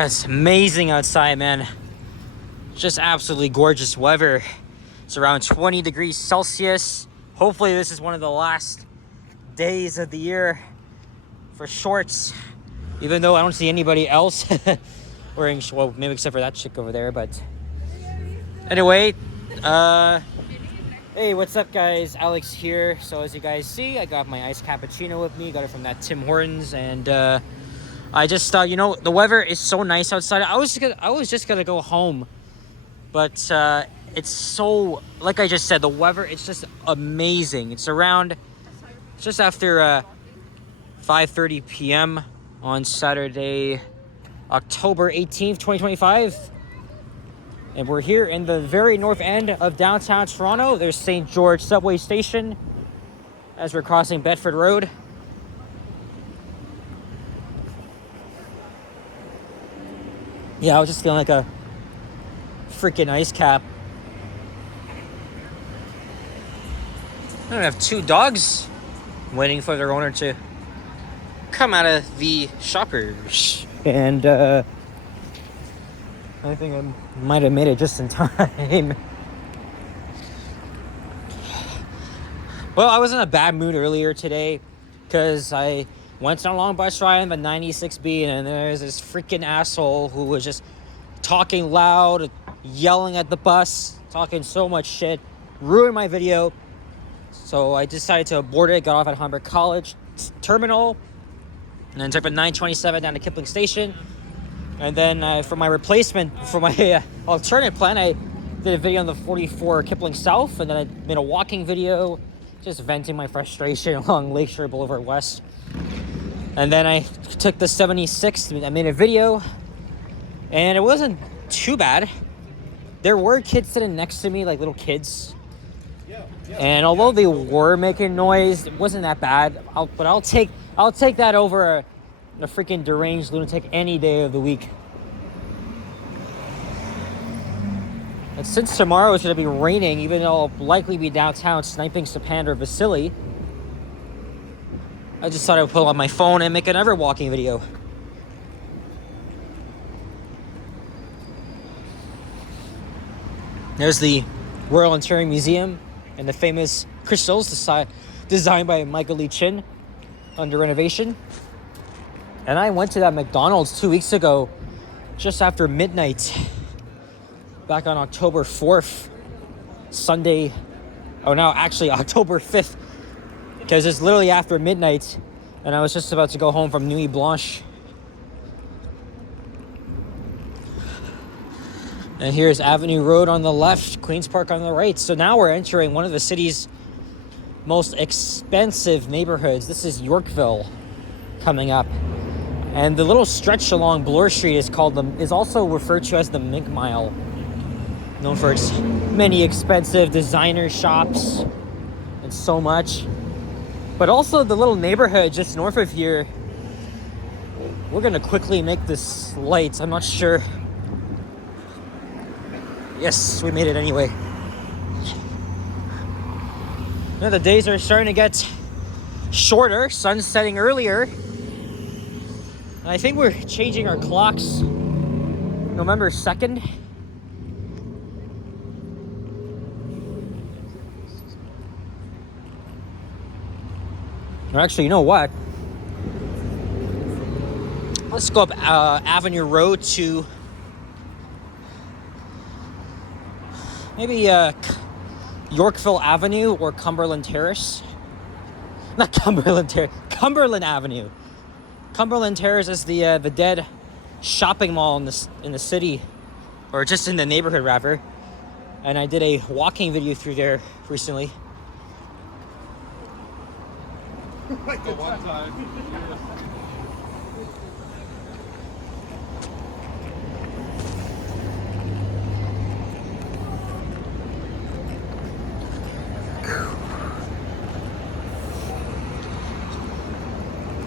It's amazing outside, man. Just absolutely gorgeous weather. It's around 20 degrees Celsius. Hopefully this is one of the last days of the year for shorts, even though I don't see anybody else wearing, well, maybe except for that chick over there. But anyway, hey, what's up, guys? Alex here. So as you guys see, I got my iced cappuccino with me. Got it from that Tim Hortons, and I just thought, you know, the weather is so nice outside. I was just gonna go home, but it's so, like I just said, the weather, it's just amazing. It's around just after 5:30 p.m. on Saturday, October 18th, 2025. And we're here in the very north end of downtown Toronto. There's St. George subway station as we're crossing Bedford Road. Yeah, I was just feeling like a freaking ice cap. I have two dogs waiting for their owner to come out of the shoppers. And I think I might have made it just in time. Well, I was in a bad mood earlier today because I went on a long bus ride on the 96B, and there's this freaking asshole who was just talking loud, yelling at the bus, talking so much shit, ruined my video. So I decided to abort it, got off at Humber College Terminal, and then took the 927 down to Kipling Station. And then for my replacement, for my alternate plan, I did a video on the 44 Kipling South, and then I made a walking video, just venting my frustration along Lakeshore Boulevard West. And then I took the 76, I made a video, and it wasn't too bad. There were kids sitting next to me, like little kids. And although they were making noise, it wasn't that bad. But I'll take that over a freaking deranged lunatic any day of the week. And since tomorrow is going to be raining, even though I'll likely be downtown sniping Sapander or Vasily, I just thought I would pull out my phone and make another walking video. There's the Royal Ontario Museum and the famous crystals designed by Michael Lee Chin under renovation. And I went to that McDonald's 2 weeks ago, just after midnight, back on October 4th, Sunday. Oh, no, actually October 5th, because it's literally after midnight, and I was just about to go home from Nuit Blanche. And here's Avenue Road on the left, Queen's Park on the right. So now we're entering one of the city's most expensive neighborhoods. This is Yorkville coming up. And the little stretch along Bloor Street is also referred to as the Mink Mile, known for its many expensive designer shops and so much. But also the little neighborhood just north of here. We're gonna quickly make this light. I'm not sure. Yes, we made it anyway. Now the days are starting to get shorter, sun's setting earlier. And I think we're changing our clocks November 2nd. Or actually, you know what? Let's go up Avenue Road to maybe Yorkville Avenue or Cumberland Terrace. Not Cumberland Terrace, Cumberland Avenue. Cumberland Terrace is the dead shopping mall in the city, or just in the neighborhood rather. And I did a walking video through there recently. Like the one time.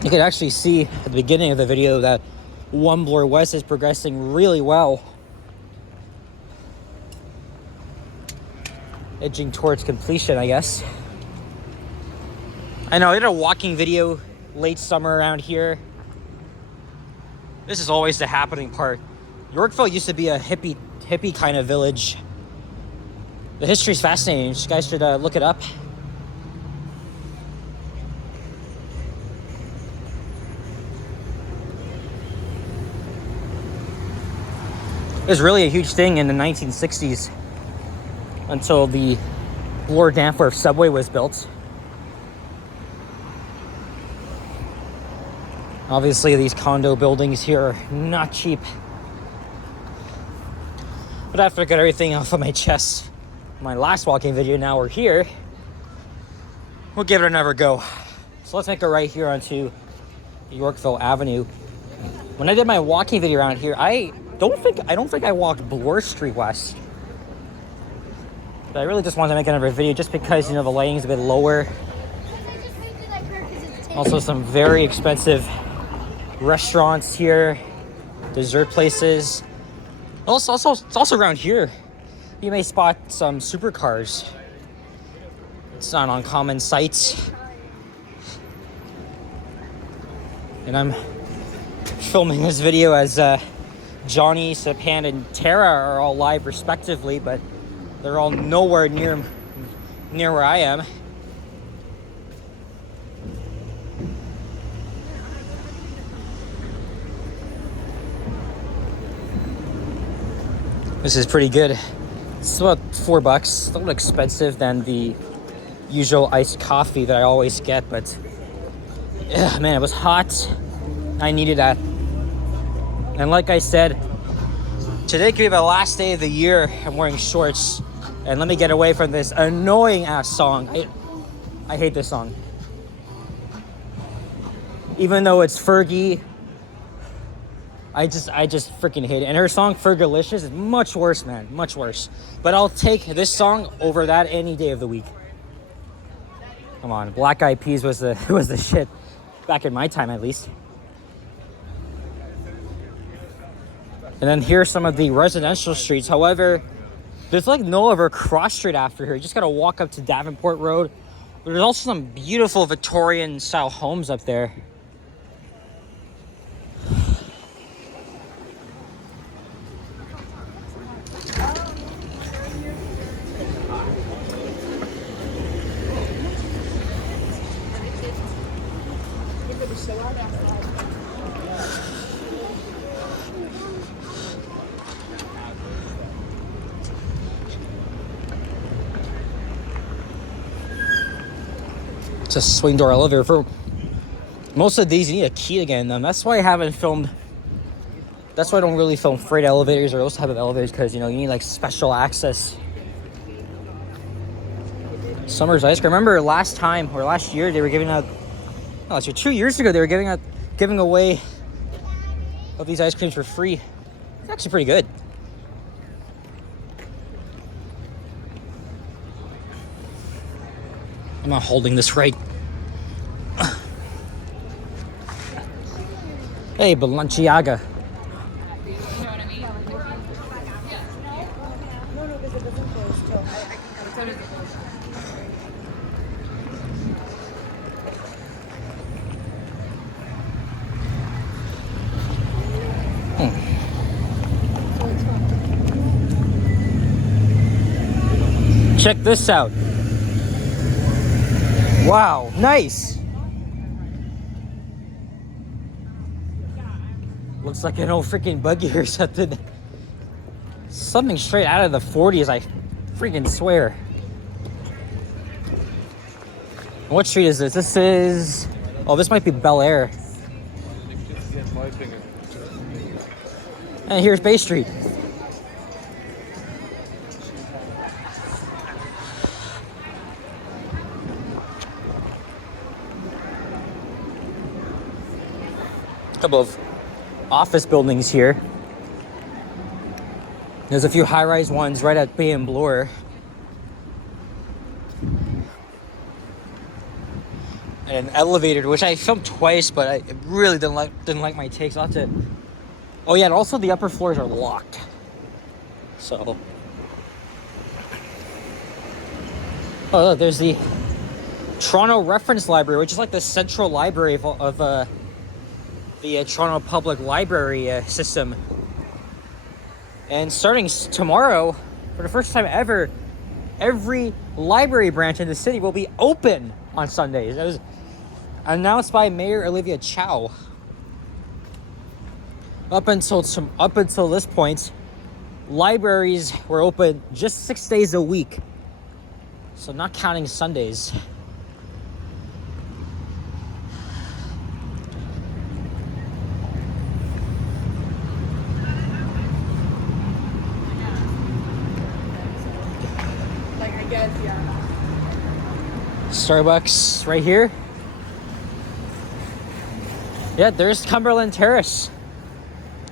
You could actually see at the beginning of the video that One Bloor West is progressing really well, edging towards completion, I guess. I know I did a walking video late summer around here. This is always the happening part. Yorkville used to be a hippie kind of village. The history's fascinating. You guys should look it up. It was really a huge thing in the 1960s until the Bloor-Danforth subway was built. Obviously, these condo buildings here are not cheap. But after I got everything off of my chest, my last walking video, now we're here, we'll give it another go. So let's make a right here onto Yorkville Avenue. When I did my walking video around here, I don't think I walked Bloor Street West. But I really just wanted to make another video just because, you know, the lighting's a bit lower. Also some very expensive restaurants here, dessert places. Also, it's also around here. You may spot some supercars. It's not on common sights. And I'm filming this video as Johnny, Sapan, and Tara are all live respectively, but they're all nowhere near where I am. This is pretty good. It's about $4. It's a little expensive than the usual iced coffee that I always get, but yeah, man, it was hot. I needed that. And like I said, today could be the last day of the year. I'm wearing shorts. And let me get away from this annoying ass song. I hate this song. Even though it's Fergie, I just freaking hate it. And her song Fergalicious is much worse, man. Much worse. But I'll take this song over that any day of the week. Come on, Black Eyed Peas was the shit back in my time, at least. And then here's some of the residential streets. However, there's like no other cross street after here. You just gotta walk up to Davenport Road. There's also some beautiful Victorian style homes up there. It's a swing door elevator. For most of these, you need a key to get in them. That's why I haven't filmed. That's why I don't really film freight elevators or those type of elevators, because, you know, you need like special access. Summer's ice cream. Remember last year they were giving out. Oh, last year, 2 years ago they were giving away of these ice creams for free. It's actually pretty good. I'm not holding this right. Hey, Balenciaga. Check this out. Wow, nice. Looks like an old freaking buggy or something. Something straight out of the 40s, I freaking swear. What street is this? This is... Oh, this might be Bel Air. And here's Bay Street. Couple of office buildings here. There's a few high-rise ones right at Bay and Bloor. And an elevator, which I filmed twice, but I really didn't like my takes. I'll have to... Oh yeah, and also the upper floors are locked. So... Oh, look, there's the Toronto Reference Library, which is like the central library of the Toronto Public Library system. And starting tomorrow, for the first time ever, every library branch in the city will be open on Sundays. That was announced by Mayor Olivia Chow. Up until this point, libraries were open just 6 days a week. So not counting Sundays. Like, I guess, yeah. Starbucks right here. Yeah, there's Cumberland Terrace.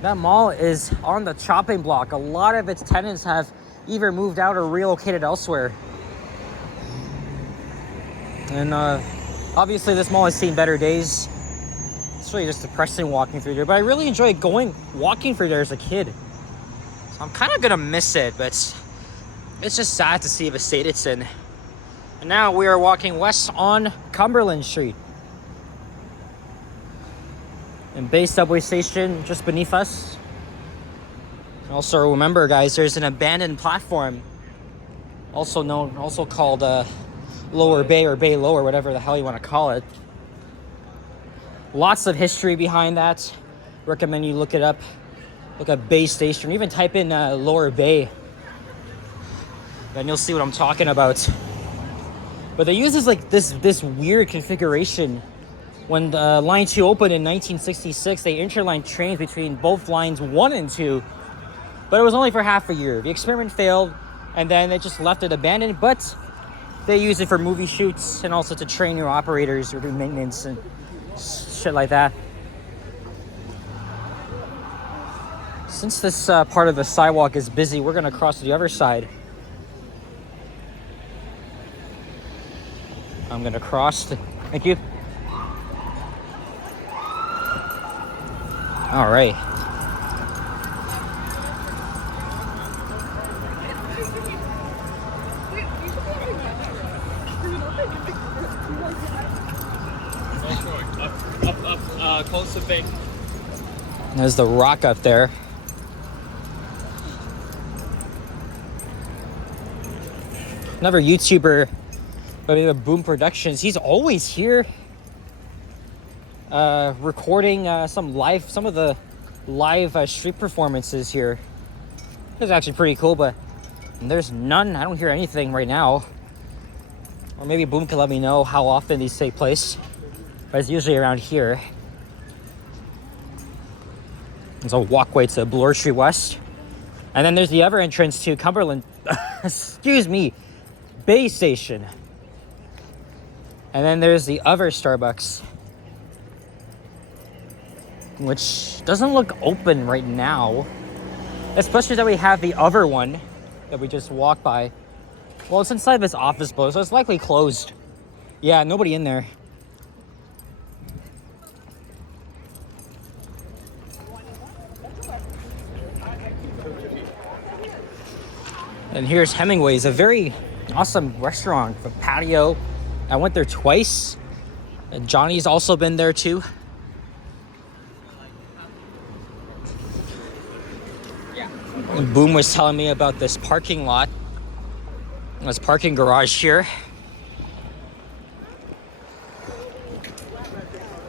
That mall is on the chopping block. A lot of its tenants have either moved out or relocated elsewhere. And obviously this mall has seen better days. It's really just depressing walking through there, but I really enjoyed walking through there as a kid. So I'm kind of gonna miss it, but it's just sad to see the state it's in. And now we are walking west on Cumberland Street. And Bay subway station just beneath us. Also remember, guys, there's an abandoned platform, also called Lower Bay or Bay Lower, whatever the hell you want to call it. Lots of history behind that. Recommend you look it up. Look at Bay Station. Even type in Lower Bay, and you'll see what I'm talking about. But they use this weird configuration. When Line 2 opened in 1966, they interlined trains between both lines 1 and 2, but it was only for half a year. The experiment failed, and then they just left it abandoned, but they use it for movie shoots and also to train new operators or do maintenance and shit like that. Since this part of the sidewalk is busy, we're going to cross to the other side. I'm going to cross. Thank you. All right. Up, close to Bank. There's the rock up there. Another YouTuber by the name of Boom Productions. He's always here. Recording some of the live street performances here. It's actually pretty cool, but there's none. I don't hear anything right now. Or maybe Boom can let me know how often these take place. But it's usually around here. There's a walkway to Bloor Street West. And then there's the other entrance to Cumberland, excuse me, Bay Station. And then there's the other Starbucks, which doesn't look open right now, especially that we have the other one that we just walked by. Well, it's inside this office building, so it's likely closed. Yeah, nobody in there. And here's Hemingway's, a very awesome restaurant with a patio. I went there twice. And Johnny's also been there too. And Boom was telling me about this parking lot. This parking garage here.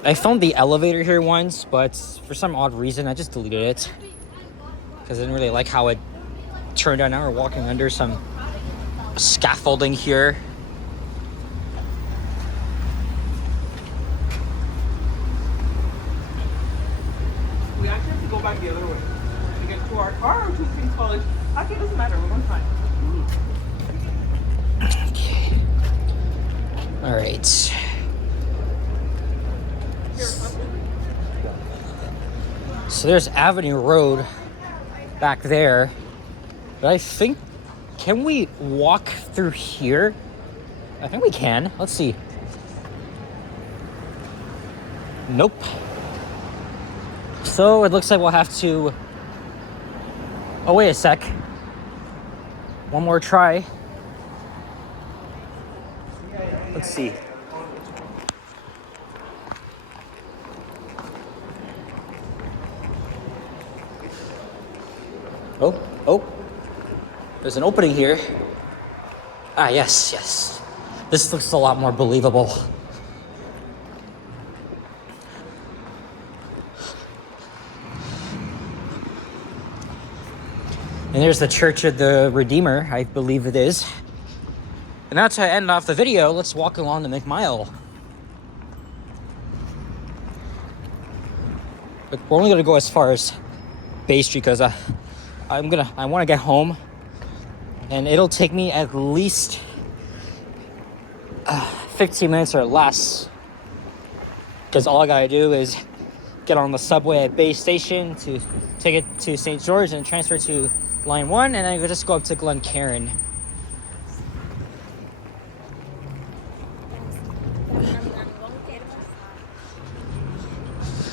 I found the elevator here once, but for some odd reason I just deleted it. Because I didn't really like how it turned out. Now we're walking under some scaffolding here. We actually have to go back the other way to get to our car or to King's College. Actually, it doesn't matter. We're on time. Okay. All right. So there's Avenue Road back there. But I think, can we walk through here? I think we can. Let's see. Nope. So it looks like we'll have to... Oh, wait a sec. One more try. Let's see. Oh, oh. There's an opening here. Ah, yes, yes. This looks a lot more believable. And there's the Church of the Redeemer, I believe it is. And now to end off the video, let's walk along the McMile. But we're only gonna go as far as Bay Street because I want to get home, and it'll take me at least 15 minutes or less. Because all I gotta do is get on the subway at Bay Station to take it to St. George and transfer to Line 1, and then just go up to Glencairn.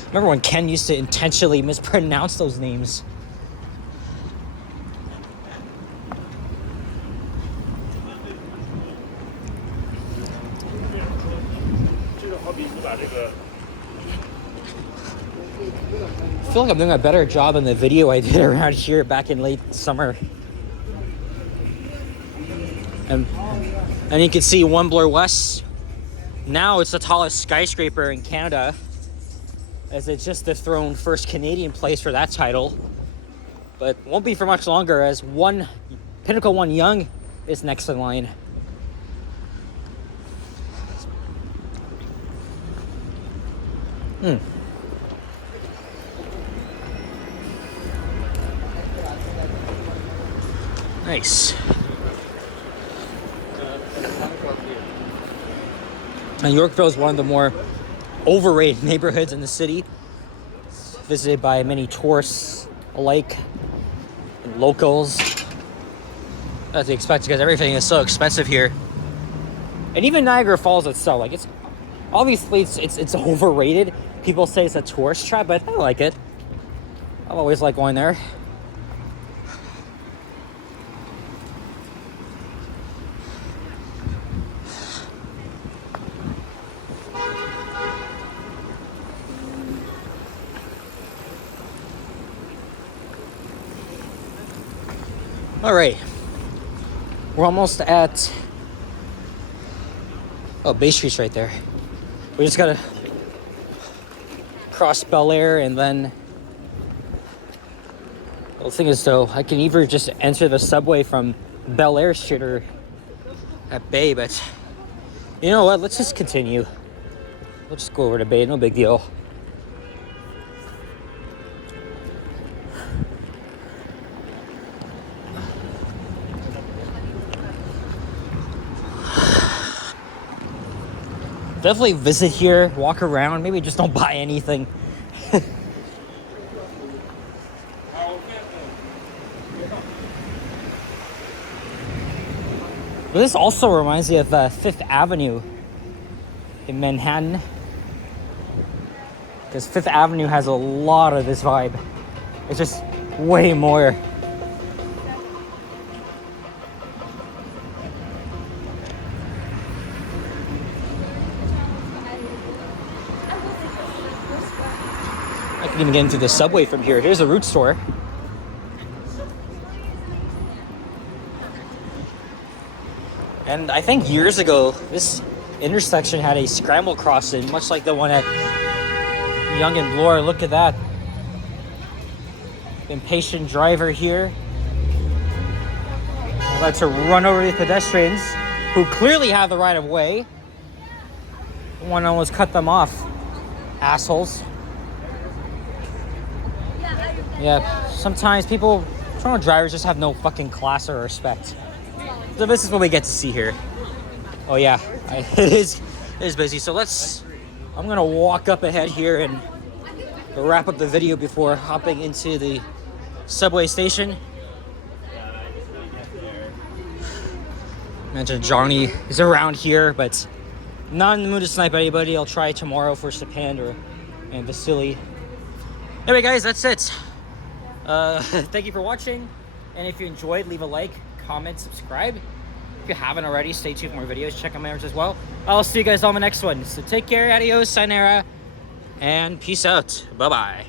Remember when Ken used to intentionally mispronounce those names? I feel like I'm doing a better job in the video I did around here back in late summer. And you can see One Bloor West. Now it's the tallest skyscraper in Canada, as it just dethroned first Canadian place for that title. But won't be for much longer, as Pinnacle 1 Yonge is next in line. Nice. And Yorkville is one of the more overrated neighborhoods in the city. It's visited by many tourists alike and locals. As they expect, because everything is so expensive here. And even Niagara Falls itself, like it's obviously it's overrated. People say it's a tourist trap, but I like it. I've always liked going there. All right, we're almost at, Bay Street's right there. We just gotta cross Bel Air, and then, well, the thing is though, I can either just enter the subway from Bel Air Street or at Bay, but you know what, let's just continue. We'll just go over to Bay, no big deal. Definitely visit here, walk around, maybe just don't buy anything. But this also reminds me of Fifth Avenue in Manhattan, because Fifth Avenue has a lot of this vibe. It's just way more. I can even get into the subway from here. Here's a root store. And I think years ago, this intersection had a scramble crossing, much like the one at Yonge and Bloor. Look at that. Impatient driver here. About to run over the pedestrians, who clearly have the right of way. One almost cut them off. Assholes. Yeah, sometimes Toronto drivers just have no fucking class or respect. So this is what we get to see here. Oh yeah, it is busy. So I'm gonna walk up ahead here and wrap up the video before hopping into the subway station. Imagine Johnny is around here, but not in the mood to snipe anybody. I'll try tomorrow for Stepand and Vasily. Anyway, guys, that's it. Thank you for watching, and if you enjoyed, leave a like, comment, subscribe. If you haven't already, stay tuned for more videos. Check out my others as well. I'll see you guys on the next one. So take care, adios, sayonara, and peace out. Bye-bye.